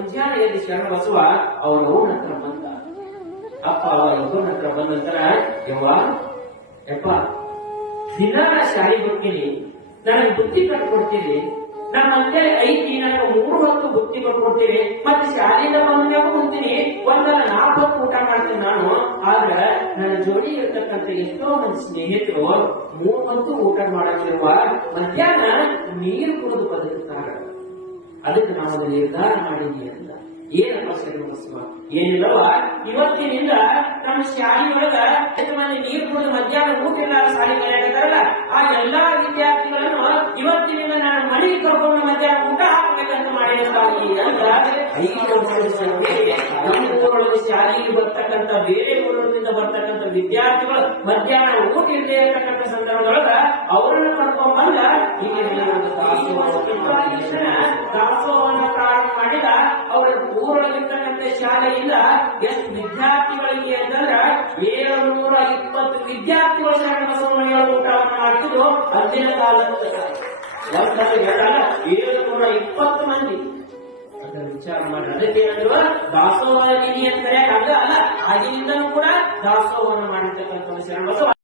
ಮುಂಜಾನೆ ಎದ್ದು ಶರಣ ಬಸವ ಅವರ ಊರ ಹತ್ರ ಬಂದ. ಅಪ್ಪ ಇಬ್ಬರ ಹತ್ರ ಬಂದ ನಂತರ ಯಪ್ಪ ದಿನ ಶಾಲೆಗೆ ಬರ್ತೀನಿ, ನನಗೆ ಬುದ್ಧಿ ಕಟ್ಕೊಡ್ತೀರಿ, ನಮ್ಮ ಮತ್ತೆ ಐತಿ ನನಗೆ 3 ಹೊತ್ತು ಬುದ್ಧಿ ಕಟ್ಕೊಡ್ತೀರಿ, ಮತ್ತೆ ಶಾಲೆಯಿಂದ ಬಂದಾಗ ಹೋಗ್ತೀನಿ, ಒಂದಲ್ಲ 4 ಹೊತ್ತು ಊಟ ಮಾಡ್ತೀನಿ ನಾನು. ಆದ್ರೆ ನನ್ನ ಜೋಡಿ ಇರ್ತಕ್ಕಂಥ ಎಷ್ಟೋ ಮಂದಿ ಸ್ನೇಹಿತರು 3 ಹೊತ್ತು ಊಟ ಮಾಡಕ್ಕಿರುವ ಮಧ್ಯಾಹ್ನ ನೀರು ಕುಡಿದು ಬದುಕುತ್ತಾರೆ. ಅದಕ್ಕೆ ನಾವು ಒಂದು ನಿರ್ಧಾರ ಮಾಡಿದ್ವಿ ಅಂತ. ಏನಪ್ಪ ಶರಣ ಬಸವ? ಏನಿಲ್ಲವ, ಇವತ್ತಿನಿಂದ ನಮ್ಮ ಶಾಲೆಯೊಳಗ ಎಷ್ಟು ಮಂದಿ ನೀರು ಕುಡಿದು ಮಧ್ಯಾಹ್ನ ಊಟ ಇಲ್ಲ ಶಾಲೆ ಕರೆಯಾಗತ್ತಾರಲ್ಲ, ಆ ಎಲ್ಲಾ ವಿದ್ಯಾರ್ಥಿಗಳನ್ನು ಇವತ್ತಿನಿಂದ ನಾನು ಮನೆಗೆ ಕರ್ಕೊಂಡು ಮಧ್ಯಾಹ್ನ ಊಟ ಹಾಕಬೇಕಂತ ಮಾಡಿದ್ದಾಗಿ ಅಂತ 5 ವರ್ಷದ ಶಾಲೆಗೆ ಬರ್ತಕ್ಕಂಥ ಬೇರೆ ಊರಿನಿಂದ ಬರ್ತಕ್ಕಂಥ ವಿದ್ಯಾರ್ಥಿಗಳು ಮಧ್ಯಾಹ್ನ ಊಟ ಇಲ್ಲದೆ ಇರತಕ್ಕಂಥ ಸಂದರ್ಭದೊಳಗ ಅವರನ್ನು ಕರ್ಕೊಂಡ್ ಬಂದ ಹೀಗೆ ದಾಸೋಹವನ್ನು ಪ್ರಾರಂಭ ಮಾಡಿದ. ಅವರ ಊರೊಳಗಿರ್ತಕ್ಕಂಥ ಶಾಲೆಯಿಂದ ಎಷ್ಟು ವಿದ್ಯಾರ್ಥಿಗಳಿಗೆ ಅಂತಂದ್ರ 720 ವಿದ್ಯಾರ್ಥಿಗಳು ಶರಣ ಬಸವಣ್ಣನ ಊಟವನ್ನು ಮಾಡ್ತಿದ್ರು. ಅಂದಿನ ಕಾಲದ 720 ಮಂದಿ. ಅದರ ವಿಚಾರ ಮಾಡಿ. ಅದಕ್ಕೆ ಏನಾದ್ರು ದಾಸೋಹ ನಿಧಿ ಅಂತ ಕರೆಯಕ್ ಅಲ್ಲ, ಆಗಿನಿಂದನೂ ಕೂಡ ದಾಸೋಹವನ್ನು ಮಾಡಿರ್ತಕ್ಕಂಥ ಶರಣ ಬಸವ.